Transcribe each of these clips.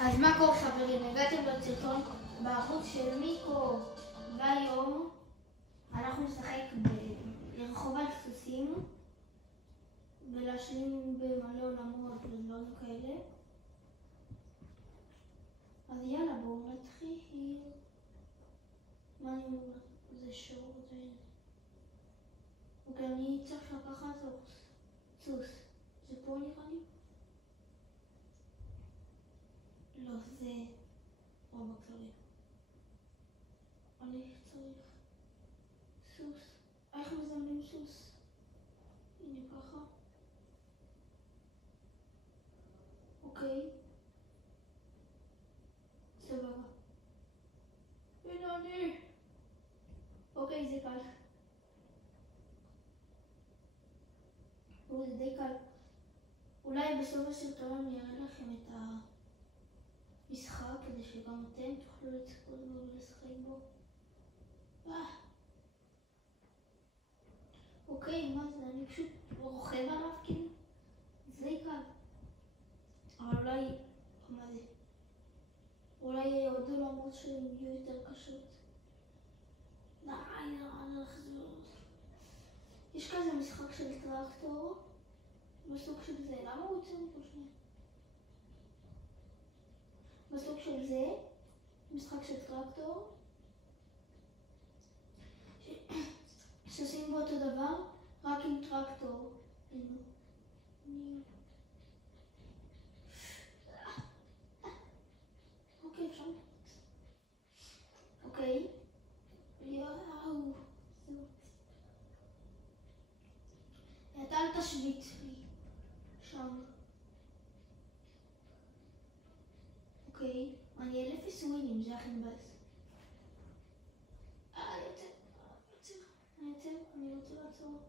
אז מה קורה חברים? הגעתם לסרטון בערוץ של מיקו, והיום אנחנו נשחק ברחוב הסוסים ולהשלים במלא עולמות ודברים כאלה. אז יאללה בואו נתחיל. מה אני אומר? זה שור זה... אוקיי, אני צריך לקחת סוס. זה פה נראה לי? לא, זה בקלורי. אני צריך סוס. איך מזמנים סוס? הנה ככה. אוקיי. סבבה. הנה אני. אוקיי, זה קל. זה די קל. אולי בסוף הסרטון אני אראה לכם את המשחק כדי שגם אתם תוכלו לצפות בו ולשחק בו. אוקיי, מה זה? אני פשוט רוכב עליו כאילו. זה די קל. אבל אולי... מה זה? אולי עוד עולמות שהם יהיו יותר קשות. די, נחזור. יש כזה משחק של טרקטור. בסוג של זה. למה הוא יוצא מפה שנייה? בסוג של זה. משחק של טרקטור. שעושים בו אותו דבר, רק עם טרקטור. אוקיי, אפשר. אוקיי. יאו. אתה אל תשוויץ לי. שם. אוקיי. אני 1000 ווינים, זה הכי מבאס. אני רוצה לעצור.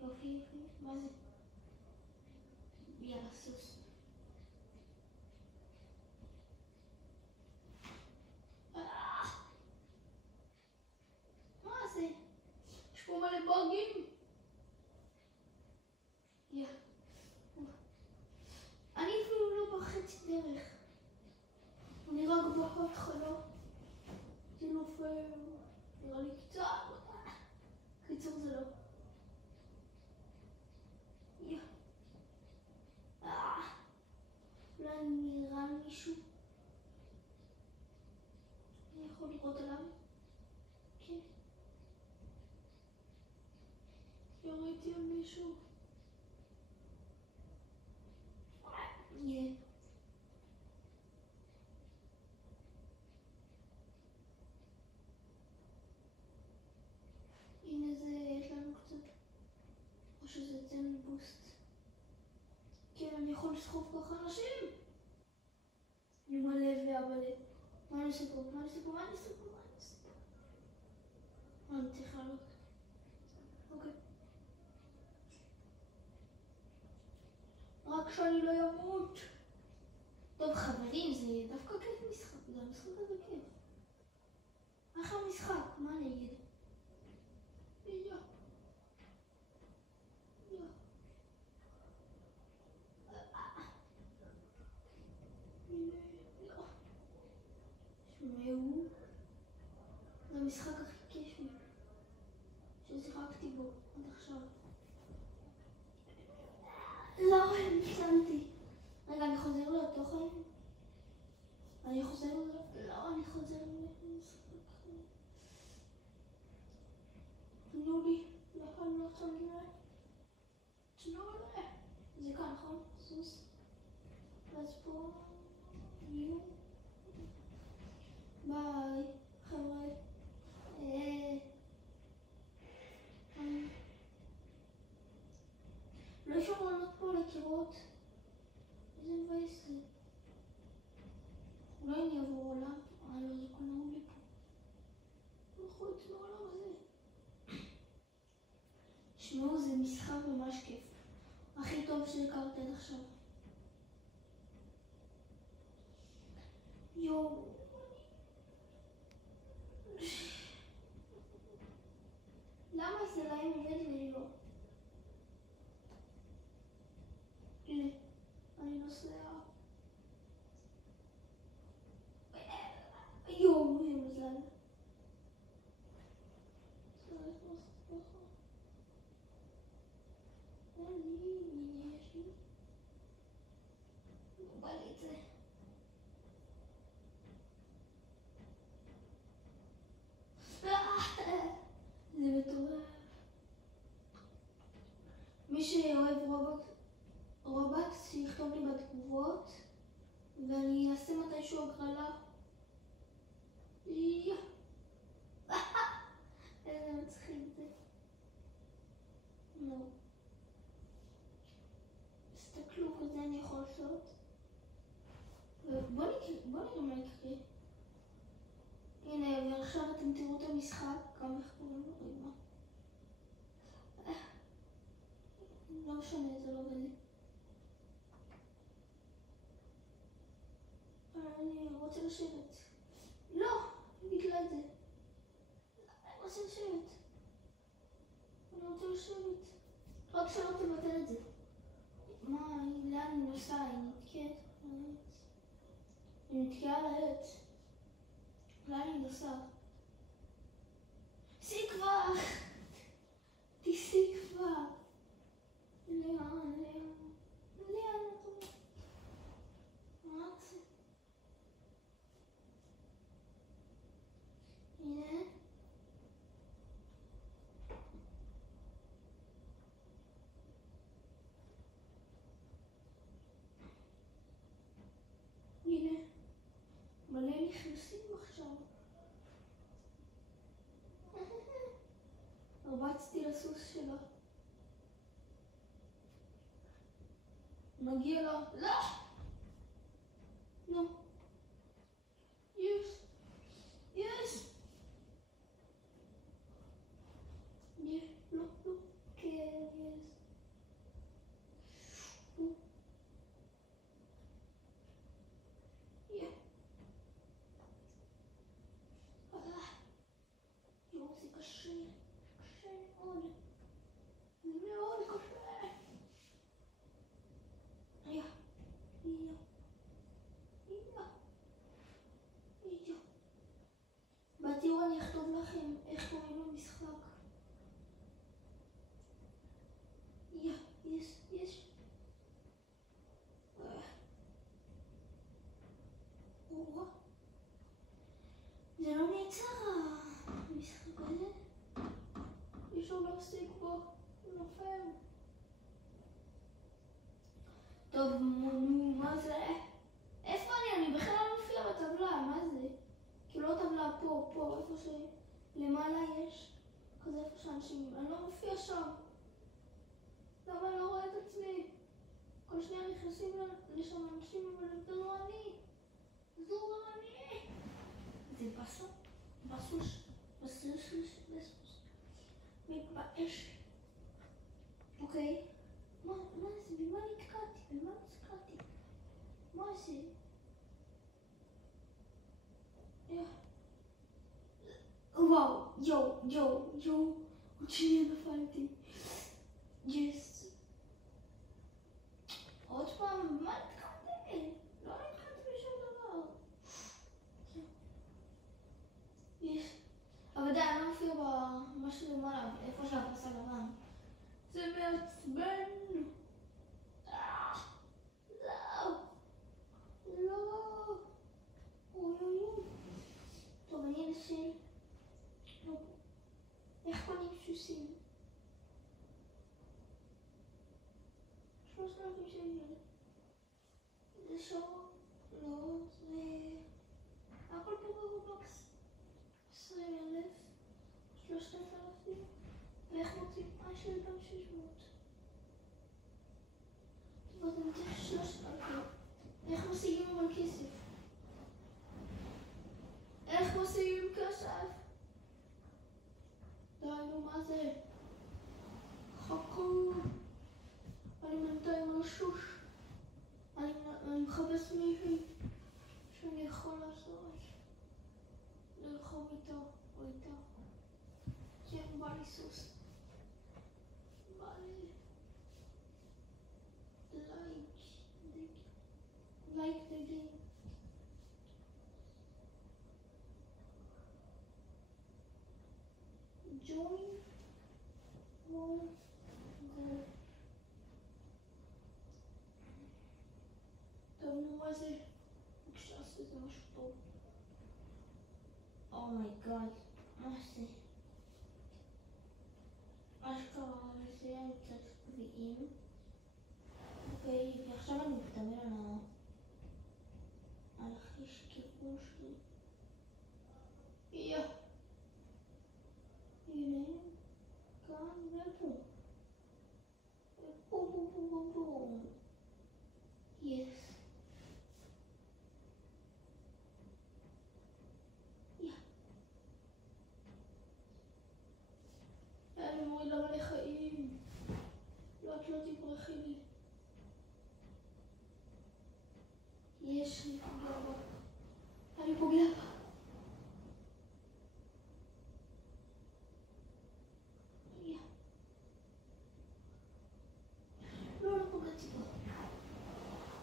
יופי. מה זה? יאללה, סוס. מה זה? יש פה מלא בוגים. אני אפילו לא בחצי דרך. אני רק בהתחלה. זה לא פייר. נראה לי קצת. קיצור זה לא. אולי נראה מישהו. אני יכול לראות עליו? כן. יוריתי על מישהו. הנה זה, יש לנו קצת, או שזה תן בוסט. כן, אני יכול לסחוב ככה אנשים. אני מלא והמלא. מה אני עושה פה? אני צריכה לעלות. אוקיי. רק שאני לא ימות. טוב חברים, זה דווקא כיף משחק. זה המשחק הזה כיף. אחלה משחק, מה אני אגיד? זה המשחק הכי כיפי ששיחקתי בו עד עכשיו. לא, נפלנתי. רגע, אני חוזר לתוכן. לא, אני חוזר למשחק. תנו לי, לא עכשיו נראה. תנו לי. זה כאן, נכון? סוס. אז פה יהיו. ביי, חבר'ה. לא אפשר לעלות פה לקירות. איזה מבאס זה. אולי אני אעבור עולם. לא, זה כל נעול לי פה. מחוץ לעולם הזה. שמעו, זה משחק ממש כיף. הכי טוב שהכרתי עד עכשיו. יואו. למה זה להם עובד ולי לא? הנה, אני נוסע. ואני אעשה מתישהו הגרלה. איזה מצחיק זה. נו. תסתכלו, כזה אני יכול לעשות. בוא נראה מה יקרה. הנה, ועכשיו אתם תראו את המשחק, גם איך קוראים לו, רגע. לא משנה, זה לא בזה. אני רוצה לשבת. לא, היא ביטלה את זה. אני רוצה לשבת. רק שלא תבטל את זה. מה, לאן היא נוסעה? היא נתקעה על העץ. לאן היא נוסעה? סי כבר! תיסי כבר! לאן? מה זה? הנה. מלא נכנסים עכשיו. הרבצתי לסוס שלה. מגיע לה. לא! נו. יש. לא. כן, יש. בתיאור אני אכתוב לכם איך קוראים למשחק. יש. זה לא נעצר המשחק הזה. יש לו להפסיק בו. הוא נופל. טוב, מה זה? איפה אני בכלל לא מופיע בטבלה, מה זה? כאילו לא טבלה פה, איפה שלמעלה יש כזה איפה שאנשים, אני לא מופיע שם. למה אני לא רואה את עצמי? כל שניה נכנסים לשם אנשים, אבל זה לא אני. זה בסוש. מתבאש. אוקיי. מה זה? במה נתקעתי? מה זה? וואו, יו, עוד שנייה נפלתי. יס. עוד פעם, מה נתקעתי? לא נתקעתי בשום דבר. יש. אבל די, אני לא מופיע במשהו למעלה, איפה שהפס הלבן. זה מעצבן. לא. אוי. טוב, אני אנסה. איך קונים סוסים? 3,000 שקל. זה שור? לא, זה... הכל פה ברובלוקס. 20,000. 3,000. ואיך מוצאים? יש לי 2,600. טוב, אז אני צריך 3,000. איך משיגים אבל כסף? איך משיגים כסף? די, נו, מה זה? חכו. אני בינתיים על שוש. אני מחפש מישהי שאני יכול לעשות. לרחוב איתו או איתה. כן, בא לי סוס. בא לי... like the game. Join one go. טוב, נו, מה זה? בבקשה, עשיתי משהו טוב. אומייגאד, מה זה? אשכרה, לזה אני צריך גביעים. אוקיי, ועכשיו אני מתאמן על יש כיוון שלי. יא. הנה, כאן ופה. ופה, פה, פה, פה, פה. יס. יא. אני מורידה מלא חיים. לא, את לא תברחי לי. יש לי פוגע בה. אני פוגע בה. לא, לא פוגעתי בה.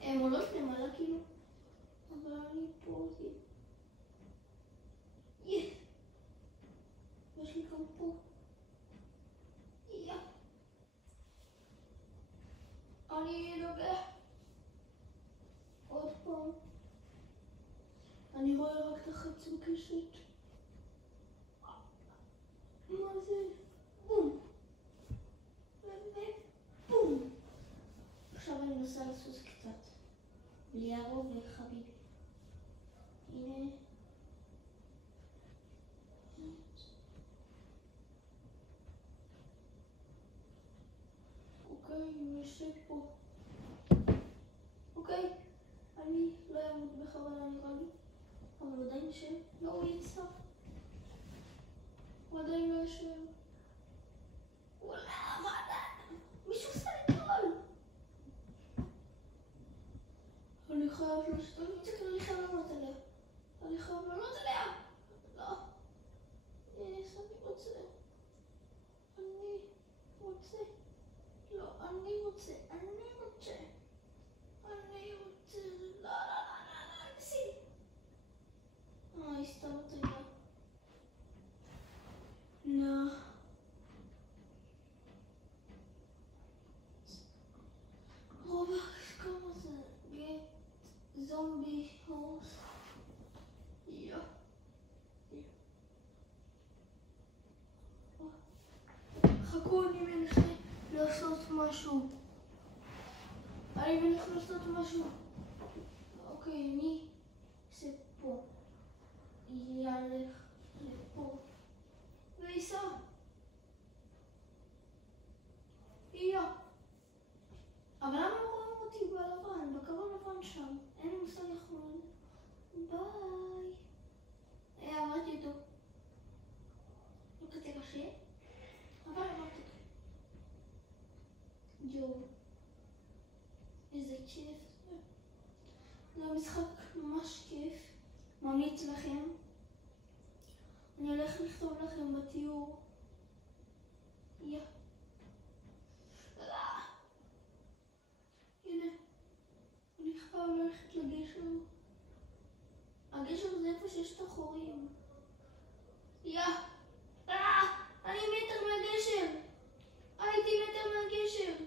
הן עולות למעלה כאילו. אבל אני פה אותי. יש לי גם פה. אני נוגע. עוד פעם. אני רואה רק את החץ בקשת. מה זה? בום. ובום. עכשיו אני מנסה לסוס קצת. בלי הרוב וחביבי. הנה. אוקיי, אני יושב פה. אוקיי, אני לא אעמוד בכוונה נראה לי. אבל הוא עדיין יושב. לא, הוא יצא. הוא עדיין לא יושב. וואלה, מה אתה? מישהו עושה לי טרול. אני חייב אני חייב לענות עליה. אני חייב לענות עליה. לא. יס, אני רוצה. אני רוצה. לא, אני רוצה. אני רוצה. אני רוצה. לא, לא, לא, לא, לא, נשים. הסתרת רגע. לא. רובקס, כמה זה? Get zombie house. יא. חכו, אני מנסה לעשות משהו. אני מנסה לעשות משהו. אוקיי, אני אעשה פה. ילך לפה. וייסע. יא. אבל למה לא רואים אותי בלבן? בקו הלבן שם. אין לי מושג איך הוא... ביי. עברתי אותו. לא כזה קשה, אבל עברתי אותו. יואו. איזה כיף. זה משחק ממש כיף. ממליץ לכם. אני הולך לכתוב לכם בתיאור. יא. הנה. אני חייב ללכת לגשר. הגשר זה איפה שיש את החורים. יא. אני מטר מהגשר. הייתי מטר מהגשר.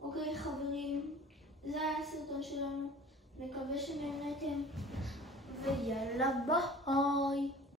אוקיי חברים, זה היה הסרטון שלנו. מקווה שנהנתם. ויאללה ביי.